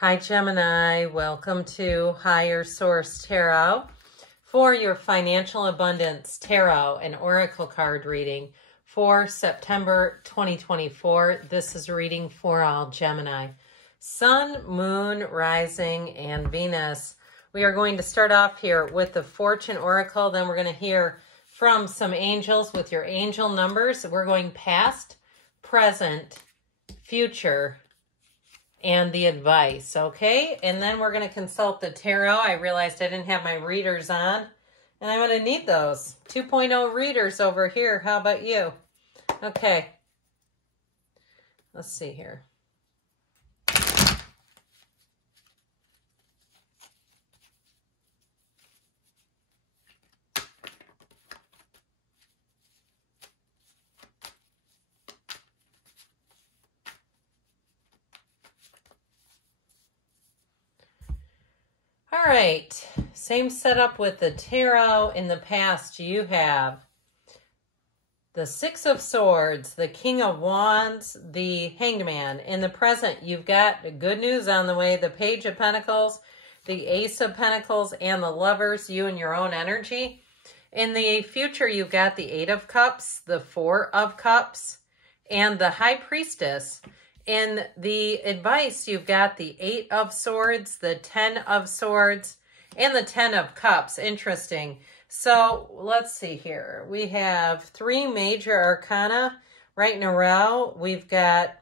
Hi Gemini, welcome to Higher Source Tarot for your Financial Abundance Tarot and Oracle card reading for September 2024. This is a reading for all Gemini. Sun, Moon, Rising, and Venus. We are going to start off here with the Fortune Oracle. Then we're going to hear from some angels with your angel numbers. We're going past, present, future, and the advice, okay? And then we're going to consult the tarot. I realized I didn't have my readers on, and I'm going to need those. 2.0 readers over here. How about you? Okay. Let's see here. All right, same setup with the tarot. In the past, you have the Six of Swords, the King of Wands, the Hanged Man. In the present, you've got good news on the way, the Page of Pentacles, the Ace of Pentacles, and the Lovers, you and your own energy. In the future, you've got the Eight of Cups, the Four of Cups, and the High Priestess. In the advice, you've got the Eight of Swords, the Ten of Swords, and the Ten of Cups. Interesting. So let's see here. We have three major arcana right in a row. We've got,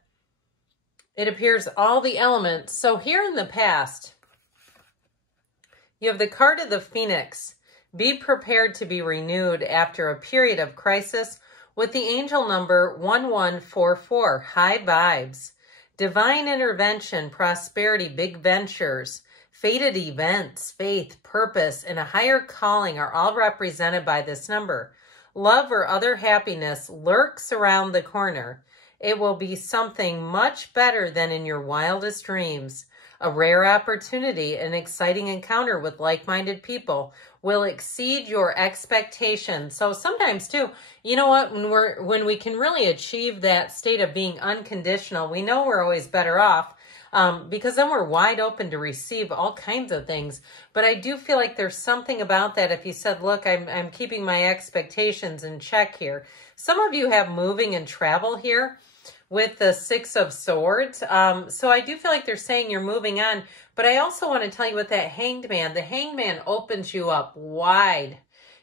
it appears, all the elements. So here in the past, you have the card of the Phoenix. Be prepared to be renewed after a period of crisis with the angel number 1144. High vibes. Divine intervention, prosperity, big ventures, fated events, faith, purpose, and a higher calling are all represented by this number. Love or other happiness lurks around the corner. It will be something much better than in your wildest dreams. A rare opportunity, an exciting encounter with like-minded people will exceed your expectations. So sometimes too, you know what, when we can really achieve that state of being unconditional, we know we're always better off because then we're wide open to receive all kinds of things. But I do feel like there's something about that. If you said, look, I'm keeping my expectations in check here. Some of you have moving and travel here with the Six of Swords. So I do feel like they're saying you're moving on. But I also want to tell you with that Hanged Man, the Hanged Man opens you up wide.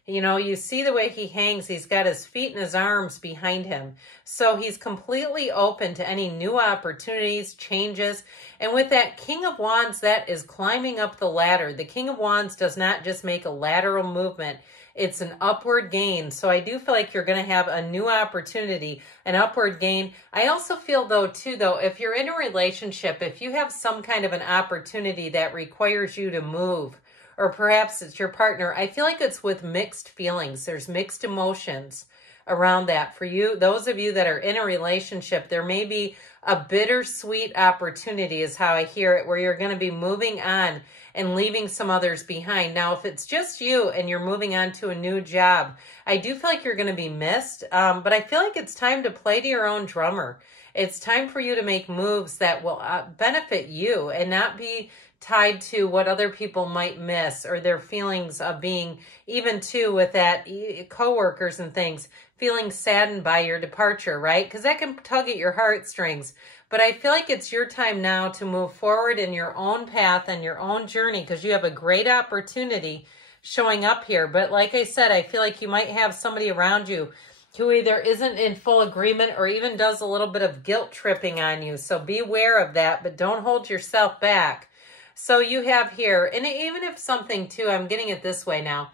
You know, you see the way he hangs. He's got his feet and his arms behind him. So he's completely open to any new opportunities, changes. And with that King of Wands, that is climbing up the ladder. The King of Wands does not just make a lateral movement. It's an upward gain. So I do feel like you're going to have a new opportunity, an upward gain. I also feel though, if you're in a relationship, if you have some kind of an opportunity that requires you to move, or perhaps it's your partner, I feel like it's with mixed feelings. There's mixed emotions around that. For you, those of you that are in a relationship, there may be a bittersweet opportunity is how I hear it, where you're going to be moving on and leaving some others behind. Now, if it's just you and you're moving on to a new job, I do feel like you're going to be missed, but I feel like it's time to play to your own drummer. It's time for you to make moves that will benefit you and not be tied to what other people might miss or their feelings of being, even too with that coworkers and things, feeling saddened by your departure, right? Because that can tug at your heartstrings. But I feel like it's your time now to move forward in your own path and your own journey because you have a great opportunity showing up here. But like I said, I feel like you might have somebody around you who either isn't in full agreement or even does a little bit of guilt tripping on you. So be aware of that, but don't hold yourself back. So you have here, and even if something too, I'm getting it this way now.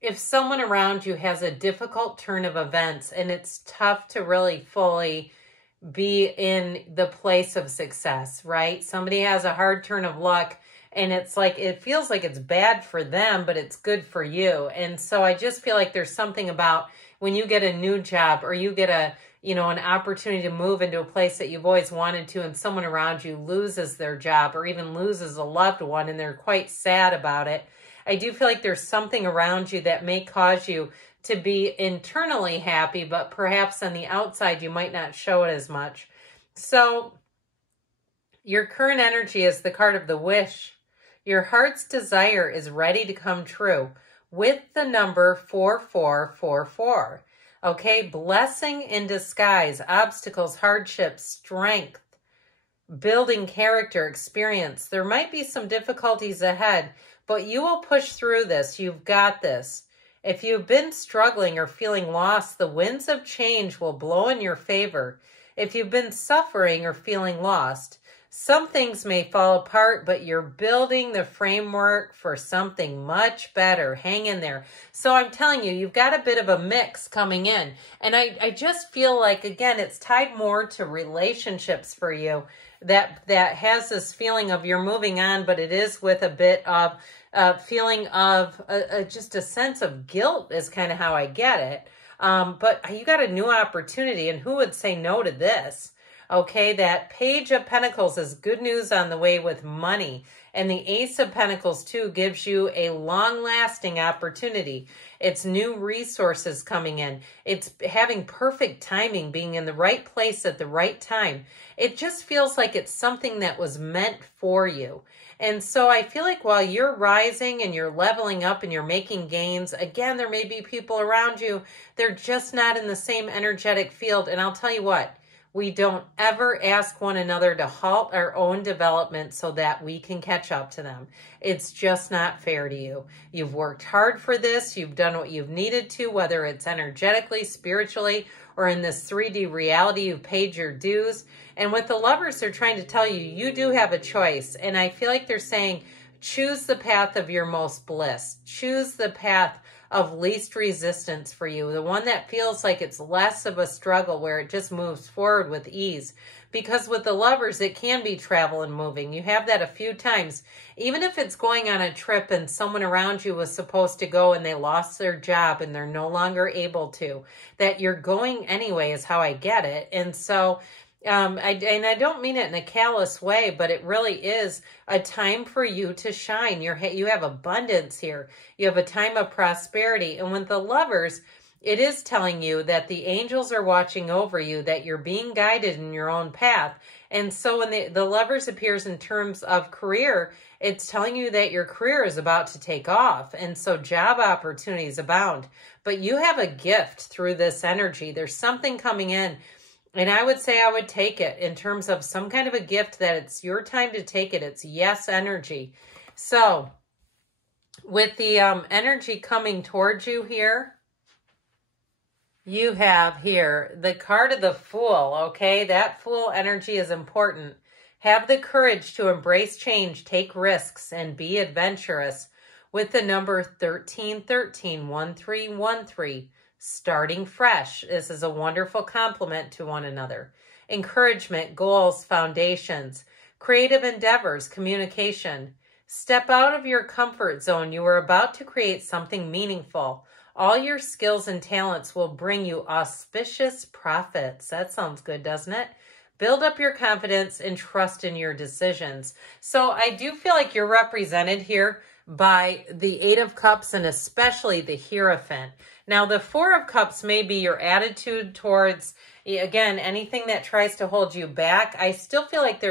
If someone around you has a difficult turn of events and it's tough to really fully be in the place of success, right? Somebody has a hard turn of luck and it's like, it feels like it's bad for them, but it's good for you. And so I just feel like there's something about when you get a new job or you get an opportunity to move into a place that you've always wanted to and someone around you loses their job or even loses a loved one and they're quite sad about it. I do feel like there's something around you that may cause you to be internally happy, but perhaps on the outside you might not show it as much. So Your current energy is the card of the wish. Your heart's desire is ready to come true with the number 4444. Okay, blessing in disguise, obstacles, hardships, strength, building character, experience. There might be some difficulties ahead, but you will push through this. You've got this. If you've been struggling or feeling lost, the winds of change will blow in your favor. If you've been suffering or feeling lost, some things may fall apart, but you're building the framework for something much better. Hang in there. So I'm telling you, you've got a bit of a mix coming in. And I just feel like, again, it's tied more to relationships for you that has this feeling of you're moving on, but it is with a bit of feeling of just a sense of guilt is kind of how I get it. But you got a new opportunity, and who would say no to this? Okay, that Page of Pentacles is good news on the way with money. And the Ace of Pentacles, too, gives you a long-lasting opportunity. It's new resources coming in. It's having perfect timing, being in the right place at the right time. It just feels like it's something that was meant for you. And so I feel like while you're rising and you're leveling up and you're making gains, again, there may be people around you, they're just not in the same energetic field. And I'll tell you what, we don't ever ask one another to halt our own development so that we can catch up to them. It's just not fair to you. You've worked hard for this. You've done what you've needed to, whether it's energetically, spiritually, or in this 3D reality, you've paid your dues. And with the Lovers, they're trying to tell you, you do have a choice. And I feel like they're saying, choose the path of your most bliss. Choose the path of least resistance for you, the one that feels like it's less of a struggle, where it just moves forward with ease. Because with the Lovers, it can be travel and moving. You have that a few times. Even if it's going on a trip and someone around you was supposed to go and they lost their job and they're no longer able to, that you're going anyway is how I get it. And so I don't mean it in a callous way, but it really is a time for you to shine. You have abundance here. You have a time of prosperity. And with the Lovers, it is telling you that the angels are watching over you, that you're being guided in your own path. And so when the Lovers appears in terms of career, it's telling you that your career is about to take off. And so job opportunities abound. But you have a gift through this energy. There's something coming in. And I would say I would take it in terms of some kind of a gift that it's your time to take it. It's yes energy. So with the energy coming towards you here, you have here the card of the Fool, okay? That Fool energy is important. Have the courage to embrace change, take risks, and be adventurous with the number 1313, 1313. Starting fresh. This is a wonderful compliment to one another. Encouragement, goals, foundations, creative endeavors, communication. Step out of your comfort zone. You are about to create something meaningful. All your skills and talents will bring you auspicious profits. That sounds good, doesn't it? Build up your confidence and trust in your decisions. So I do feel like you're represented here by the Eight of Cups and especially the Hierophant. Now, the Four of Cups may be your attitude towards, again, anything that tries to hold you back. I still feel like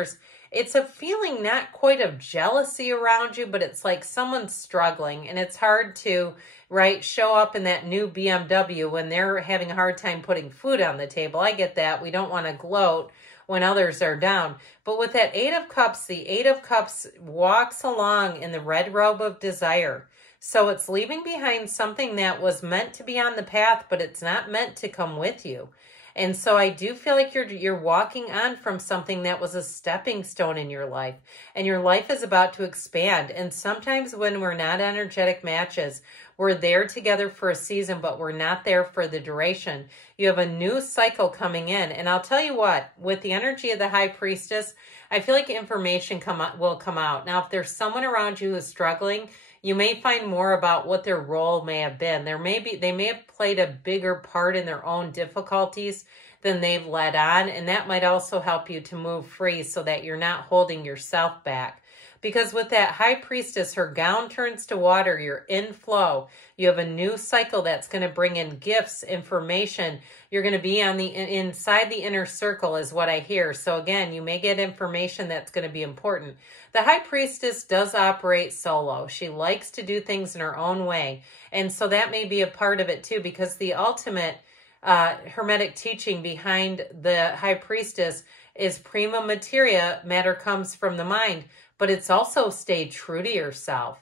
it's a feeling not quite of jealousy around you, but it's like someone's struggling and it's hard to, right, show up in that new BMW when they're having a hard time putting food on the table. I get that. We don't want to gloat when others are down. But with that Eight of Cups, the Eight of Cups walks along in the red robe of desire. So it's leaving behind something that was meant to be on the path, but it's not meant to come with you. And so I do feel like you're walking on from something that was a stepping stone in your life. And your life is about to expand. And sometimes when we're not energetic matches, we're there together for a season, but we're not there for the duration. You have a new cycle coming in. And I'll tell you what, with the energy of the High Priestess, I feel like information will come out. Now, if there's someone around you who's struggling, you may find more about what their role may have been. They may have played a bigger part in their own difficulties than they've led on, and that might also help you to move free so that you're not holding yourself back. Because with that High Priestess, her gown turns to water. You're in flow. You have a new cycle that's going to bring in gifts, information. You're going to be on the inside the inner circle is what I hear. So again, you may get information that's going to be important. The High Priestess does operate solo. She likes to do things in her own way. And so that may be a part of it too, because the ultimate Hermetic teaching behind the High Priestess is prima materia, matter comes from the mind, but it's also stay true to yourself.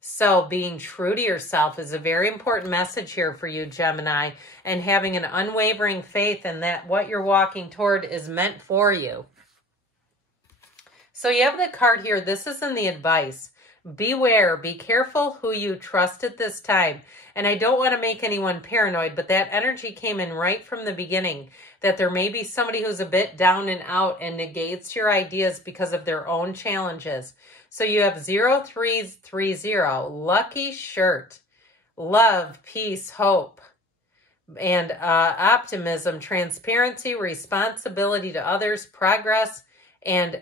So being true to yourself is a very important message here for you, Gemini, and having an unwavering faith in that what you're walking toward is meant for you. So you have the card here. This is in the advice. Beware, be careful who you trust at this time. And I don't want to make anyone paranoid, but that energy came in right from the beginning, that there may be somebody who's a bit down and out and negates your ideas because of their own challenges. So you have 0330, lucky shirt, love, peace, hope, and optimism, transparency, responsibility to others, progress, and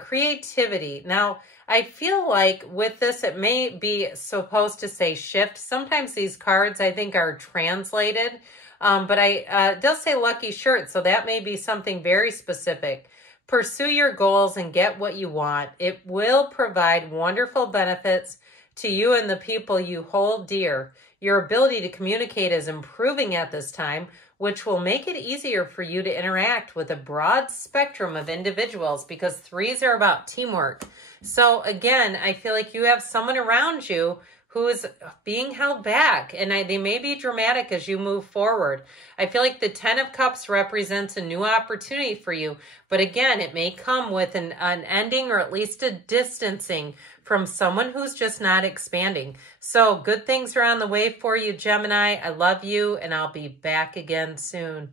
creativity. Now, I feel like with this, it may be supposed to say shift. Sometimes these cards, I think, are translated, but it does say lucky shirt, so that may be something very specific. Pursue your goals and get what you want. It will provide wonderful benefits to you and the people you hold dear. Your ability to communicate is improving at this time, which will make it easier for you to interact with a broad spectrum of individuals, because threes are about teamwork. So again, I feel like you have someone around you who is being held back, and they may be dramatic as you move forward. I feel like the 10 of Cups represents a new opportunity for you, but again, it may come with an ending or at least a distancing from someone who's just not expanding. So good things are on the way for you, Gemini. I love you, and I'll be back again soon.